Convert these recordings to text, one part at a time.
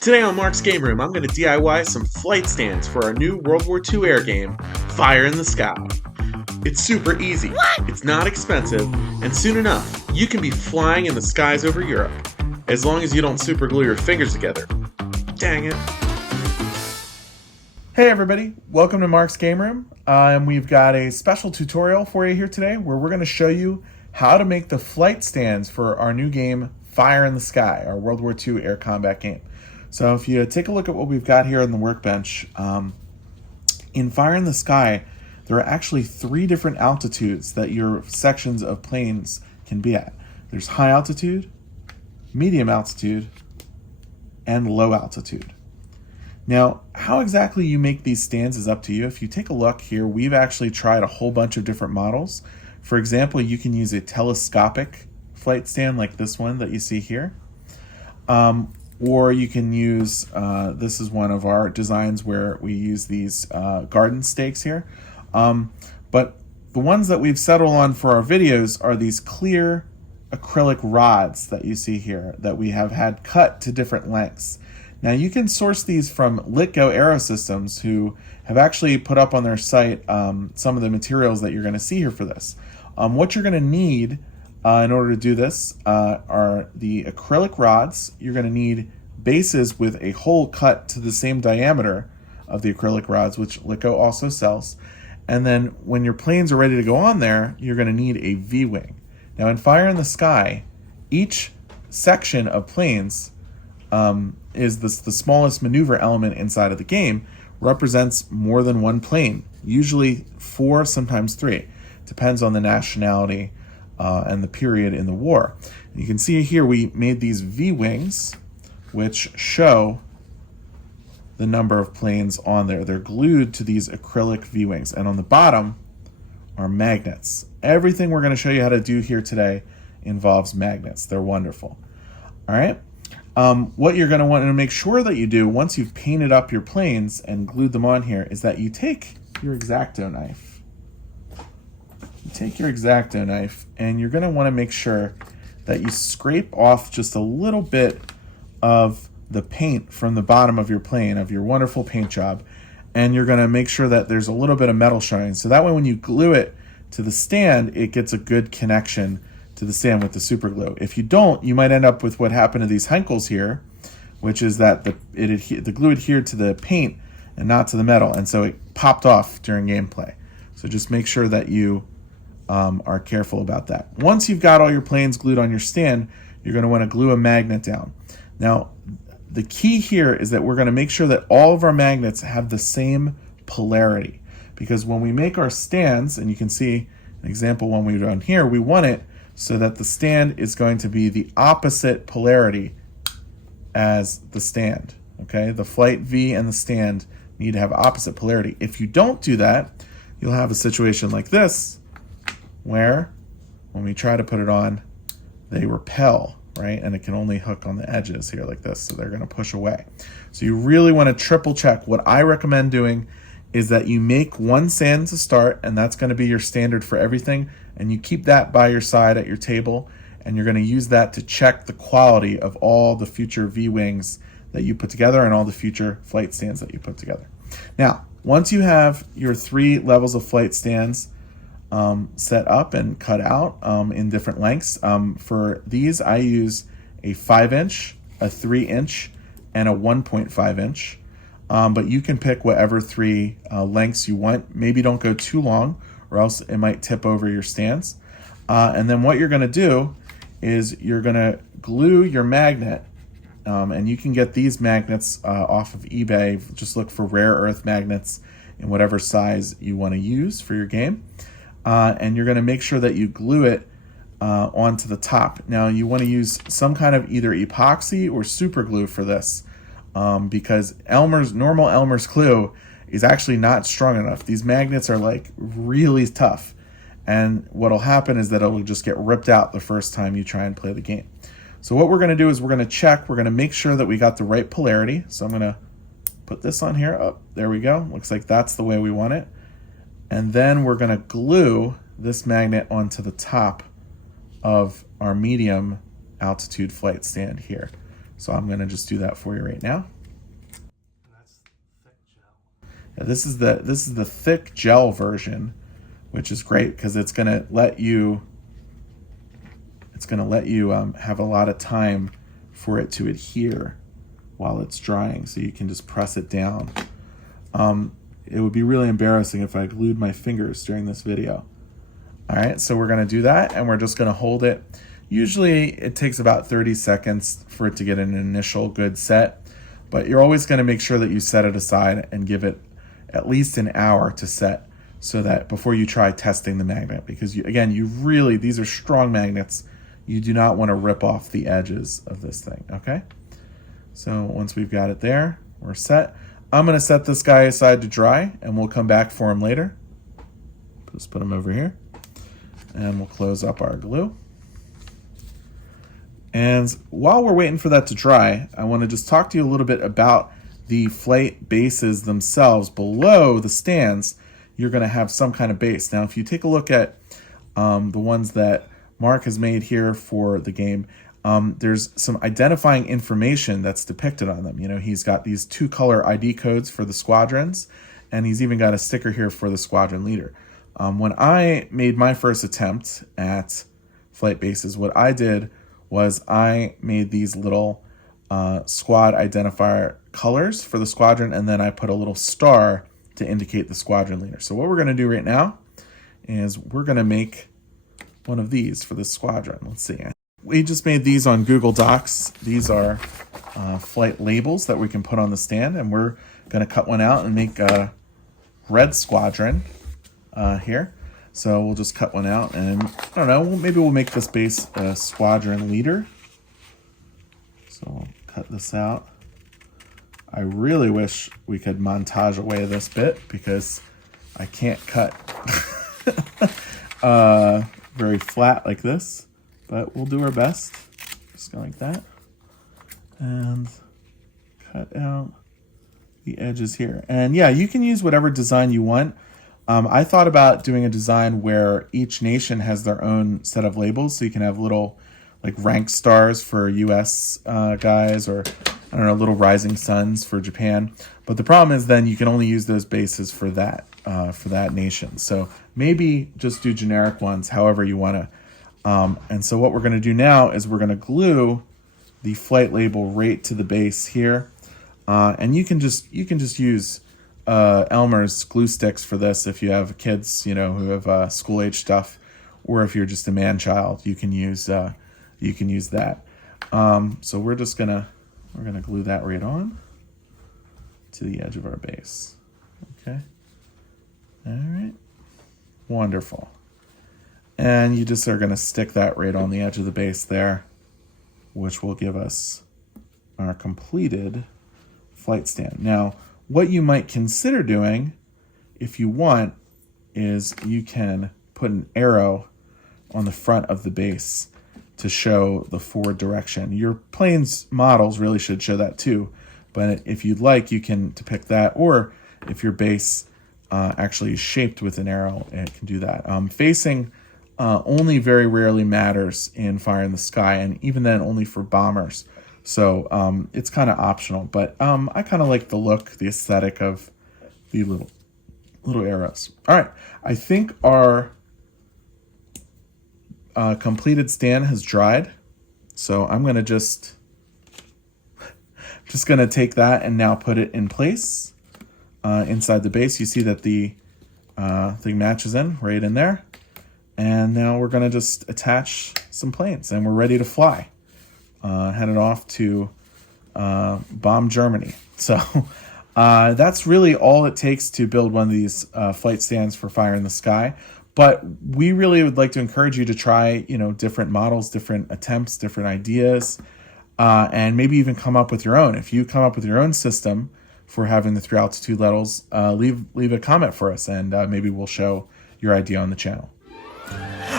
Today on Mark's Game Room, I'm going to DIY some flight stands for our new World War II air game, Fire in the Sky. It's super easy, it's not expensive, and soon enough, you can be flying in the skies over Europe, as long as you don't super glue your fingers together. Dang it. Hey everybody, welcome to Mark's Game Room. We've got a special tutorial for you here today where we're going to show you how to make the flight stands for our new game, Fire in the Sky, our World War II air combat game. So if you take a look at what we've got here on the workbench, in Fire in the Sky, there are actually 3 different altitudes that your sections of planes can be at. There's high altitude, medium altitude, and low altitude. Now, how exactly you make these stands is up to you. If you take a look here, we've actually tried a whole bunch of different models. For example, you can use a telescopic flight stand like this one that you see here. Or you can use, this is one of our designs where we use these garden stakes here. But the ones that we've settled on for our videos are these clear acrylic rods that you see here that we have had cut to different lengths. Now you can source these from Litgo Aerosystems, who have actually put up on their site some of the materials that you're going to see here for this. What you're going to need in order to do this are the acrylic rods. You're going to need bases with a hole cut to the same diameter of the acrylic rods, which Litgo also sells. And then when your planes are ready to go on there, you're going to need a Vee Wing. Now in Fire in the Sky, each section of planes is the smallest maneuver element inside of the game, represents more than one plane, usually 4, sometimes 3. Depends on the nationality and the period in the war. You can see here we made these Vee Wings, which show the number of planes on there. They're glued to these acrylic Vee Wings, and on the bottom are magnets. Everything we're going to show you how to do here today involves magnets. They're wonderful. All right. What you're going to want to make sure that you do once you've painted up your planes and glued them on here is that you take your X-Acto knife. And you're going to want to make sure that you scrape off just a little bit of the paint from the bottom of your plane, of your wonderful paint job, and you're going to make sure that there's a little bit of metal showing. So that way when you glue it to the stand, it gets a good connection to the stand with the super glue. If you don't, you might end up with what happened to these Henkels here, which is that the glue adhered to the paint and not to the metal, and so it popped off during gameplay. So just make sure that you are careful about that. Once you've got all your planes glued on your stand, you're going to want to glue a magnet down. Now, the key here is that we're going to make sure that all of our magnets have the same polarity, because when we make our stands, and you can see an example one we've done here, we want it so that the stand is going to be the opposite polarity as the stand. Okay, the flight V and the stand need to have opposite polarity. If you don't do that, you'll have a situation like this, where when we try to put it on, they repel, right? And it can only hook on the edges here like this, so they're going to push away. So you really want to triple check. What I recommend doing is that you make one stand to start, and that's going to be your standard for everything, and you keep that by your side at your table, and you're going to use that to check the quality of all the future Vee Wings that you put together and all the future flight stands that you put together. Now, once you have your 3 levels of flight stands set up and cut out in different lengths. For these, I use a 5-inch, a 3-inch, and a 1.5-inch. But you can pick whatever 3 lengths you want. Maybe don't go too long, or else it might tip over your stands. And then what you're going to do is you're going to glue your magnet, and you can get these magnets off of eBay. Just look for rare earth magnets in whatever size you want to use for your game. And you're going to make sure that you glue it onto the top. Now you want to use some kind of either epoxy or super glue for this, because normal Elmer's glue is actually not strong enough. These magnets are like really tough, and what'll happen is that it'll just get ripped out the first time you try and play the game. So what we're going to do is we're going to make sure that we got the right polarity. So I'm going to put this on here. Oh, there we go. Looks like that's the way we want it. And then we're going to glue this magnet onto the top of our medium altitude flight stand here. So I'm going to just do that for you right now. That's thick gel. Yeah, this is the thick gel version, which is great because it's going to let you have a lot of time for it to adhere while it's drying, so you can just press it down. It would be really embarrassing if I glued my fingers during this video. All right, so we're going to do that, and we're just going to hold it. Usually it takes about 30 seconds for it to get an initial good set, but you're always going to make sure that you set it aside and give it at least an hour to set, so that before you try testing the magnet, because these are strong magnets. You do not want to rip off the edges of this thing, okay? So once we've got it there, we're set. I'm going to set this guy aside to dry, and we'll come back for him later. Just put him over here, and we'll close up our glue. And while we're waiting for that to dry, I want to just talk to you a little bit about the flight bases themselves. Below the stands, you're going to have some kind of base. Now, if you take a look at the ones that Mark has made here for the game, there's some identifying information that's depicted on them. You know, he's got these 2-color ID codes for the squadrons, and he's even got a sticker here for the squadron leader. When I made my first attempt at flight bases, what I did was I made these little squad identifier colors for the squadron, and then I put a little star to indicate the squadron leader. So what we're going to do right now is we're going to make one of these for the squadron. Let's see. We just made these on Google Docs. These are flight labels that we can put on the stand, and we're going to cut one out and make a red squadron here. So we'll just cut one out, and I don't know, maybe we'll make this base a squadron leader. So we'll cut this out. I really wish we could montage away this bit because I can't cut very flat like this, but we'll do our best. Just go like that and cut out the edges here. And yeah, you can use whatever design you want. I thought about doing a design where each nation has their own set of labels, so you can have little like rank stars for US guys, or I don't know, little rising suns for Japan. But the problem is then you can only use those bases for that nation. So maybe just do generic ones however you want to. And so what we're going to do now is we're going to glue the flight label right to the base here. And you can just use Elmer's glue sticks for this if you have kids, you know, who have school age stuff, or if you're just a man child, you can use that. So we're gonna glue that right on to the edge of our base. Okay. All right. Wonderful. And you just are gonna stick that right on the edge of the base there, which will give us our completed flight stand. Now, what you might consider doing, if you want, is you can put an arrow on the front of the base to show the forward direction. Your plane's models really should show that too, but if you'd like, you can depict that, or if your base actually is shaped with an arrow, it can do that. Facing only very rarely matters in Fire in the Sky, and even then only for bombers. So it's kind of optional, but I kind of like the look, the aesthetic of the little arrows. All right, I think our completed stand has dried, so I'm gonna just gonna take that and now put it in place inside the base. You see that the thing matches in right in there, and now we're gonna just attach some planes, and we're ready to fly. Headed off to bomb Germany. So that's really all it takes to build one of these flight stands for Fire in the Sky. But we really would like to encourage you to try, you know, different models, different attempts, different ideas, and maybe even come up with your own. If you come up with your own system for having the 3 altitude levels, leave a comment for us, and maybe we'll show your idea on the channel.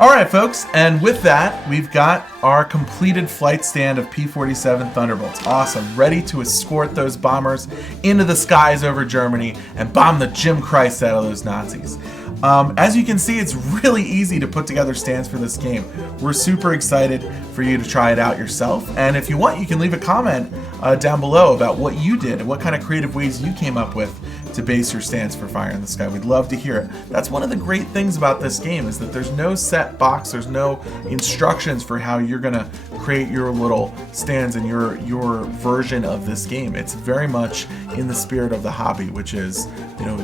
All right, folks, and with that, we've got our completed flight stand of P-47 Thunderbolts. Awesome, ready to escort those bombers into the skies over Germany and bomb the Jim Christ out of those Nazis. As you can see, it's really easy to put together stands for this game. We're super excited for you to try it out yourself. And if you want, you can leave a comment down below about what you did and what kind of creative ways you came up with to base your stands for Fire in the Sky. We'd love to hear it. That's one of the great things about this game, is that there's no set box, there's no instructions for how you're gonna create your little stands and your version of this game. It's very much in the spirit of the hobby, which is,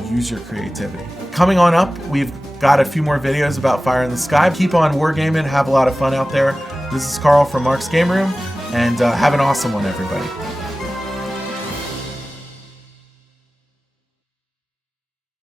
use your creativity. Coming on up, we've got a few more videos about Fire in the Sky. Keep on wargaming, have a lot of fun out there. This is Carl from Mark's Game Room, and have an awesome one, everybody.